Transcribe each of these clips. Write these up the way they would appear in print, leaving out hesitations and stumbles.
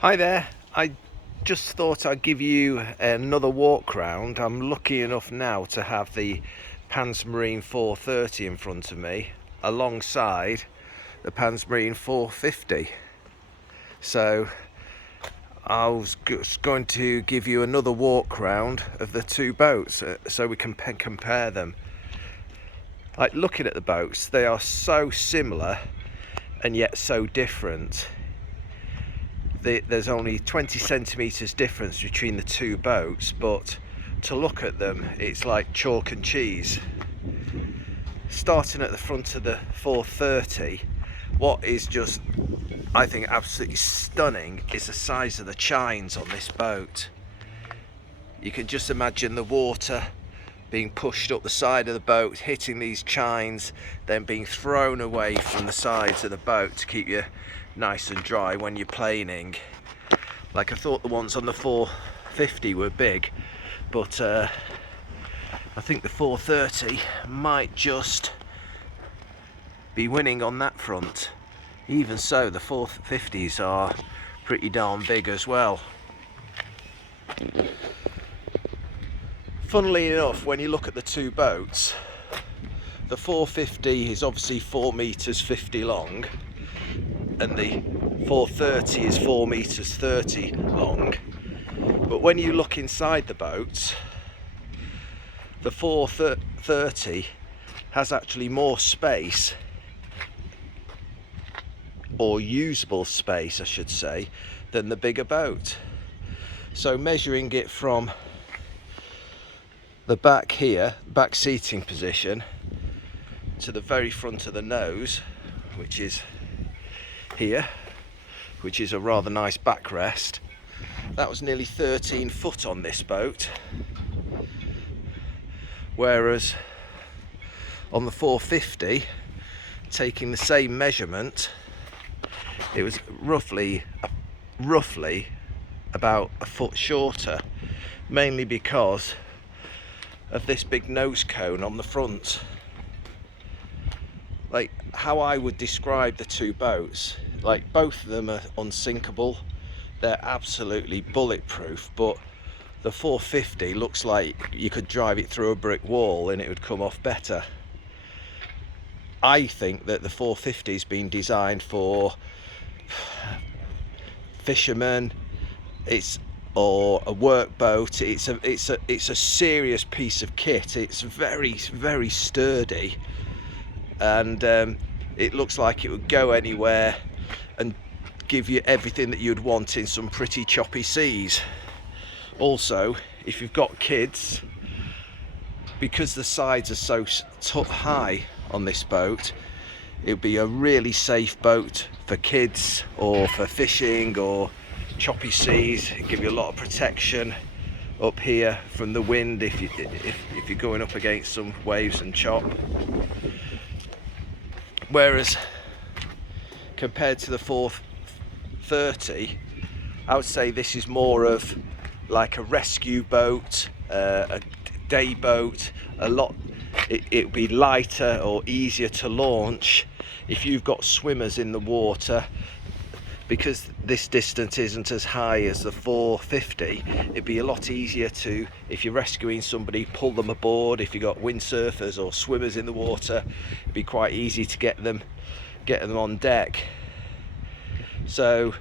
Hi there, I just thought I'd give you another walk round. I'm lucky enough now to have the Pans Marine 430 in front of me alongside the Pans Marine 450. So I was just going to give you another walk round of the two boats so we can compare them. Like, looking at the boats, they are so similar and yet so different. There's only 20 centimeters difference between the two boats, but to look at them it's like chalk and cheese. Starting at the front of the 430, what is just, I think, absolutely stunning is the size of the chines on this boat. You can just imagine the water being pushed up the side of the boat, hitting these chines, then being thrown away from the sides of the boat to keep you nice and dry when you're planing. Like, I thought the ones on the 450 were big, but I think the 430 might just be winning on that front. Even so, the 450s are pretty darn big as well. Funnily enough, when you look at the two boats, the 450 is obviously 4 meters 50 long, and the 430 is 4 meters 30 long. But when you look inside the boats, the 430 has actually more space, or usable space I should say, than the bigger boat. So measuring it from the back here, back seating position, to the very front of the nose, which is here, which is a rather nice backrest, that was nearly 13 foot on this boat, whereas on the 450, taking the same measurement, it was roughly about a foot shorter, mainly because of this big nose cone on the front. Like, how I would describe the two boats, like, both of them are unsinkable, they're absolutely bulletproof, but the 450 looks like you could drive it through a brick wall and it would come off better. I think that the 450 has been designed for fishermen, or a work boat. It's a serious piece of kit. It's very sturdy, and it looks like it would go anywhere and give you everything that you'd want in some pretty choppy seas. Also, if you've got kids, because the sides are so high on this boat, it would be a really safe boat for kids or for fishing or choppy seas. It'd give you a lot of protection up here from the wind if you're going up against some waves and chop. Whereas compared to the 430, I would say this is more of like a rescue boat, a day boat. It would be lighter or easier to launch if you've got swimmers in the water, because this distance isn't as high as the 450. It'd be a lot easier to, if you're rescuing somebody, pull them aboard. If you've got windsurfers or swimmers in the water, it'd be quite easy to get them on deck. So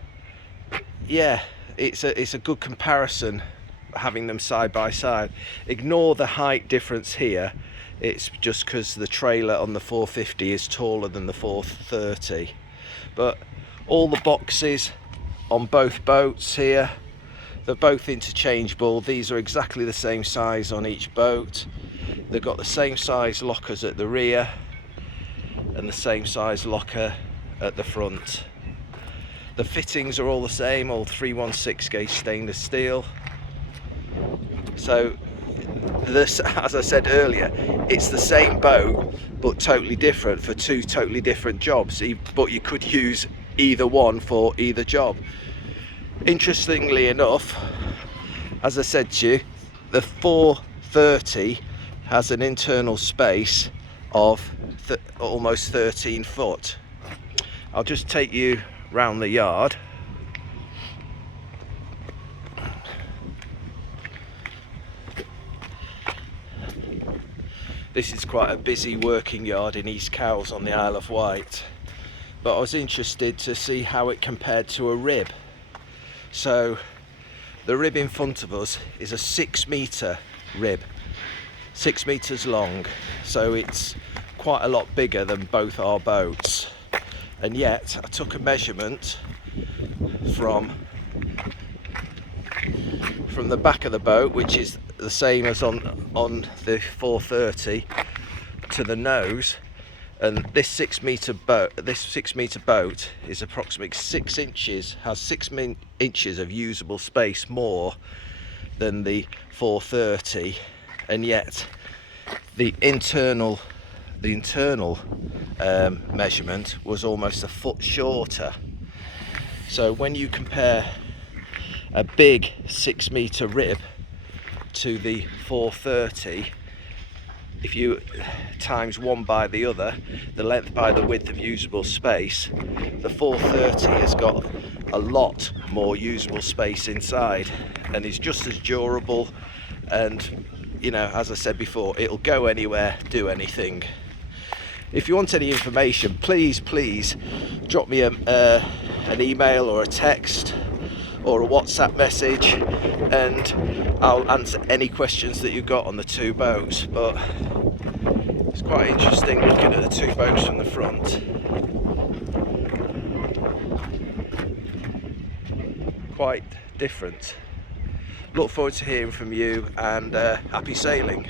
yeah, it's a good comparison having them side by side. Ignore the height difference here. It's just because the trailer on the 450 is taller than the 430. But all the boxes on both boats here, they're both interchangeable. These are exactly the same size on each boat. They've got the same size lockers at the rear and the same size locker at the front. The fittings are all the same, all 316 gauge stainless steel. So this, as I said earlier, it's the same boat but totally different for two totally different jobs, but you could use either one for either job. Interestingly enough, as I said to you, the 430 has an internal space of almost 13 foot. I'll just take you round the yard. This is quite a busy working yard in East Cowes on the Isle of Wight, but I was interested to see how it compared to a rib. So the rib in front of us is a 6-metre rib, 6 metres long, so it's quite a lot bigger than both our boats. And yet I took a measurement from the back of the boat, which is the same as on the 430, to the nose, and this 6-metre boat is approximately 6 inches, has 6 inches of usable space more than the 430, and yet the internal measurement was almost a foot shorter. So when you compare a big 6-metre rib to the 430, if you times one by the other, the length by the width of usable space, the 430 has got a lot more usable space inside and is just as durable, and you know, as I said before, it'll go anywhere, do anything. If you want any information, please drop me an email or a text or a WhatsApp message, and I'll answer any questions that you've got on the two boats. But it's quite interesting looking at the two boats from the front. Quite different. Look forward to hearing from you, and happy sailing.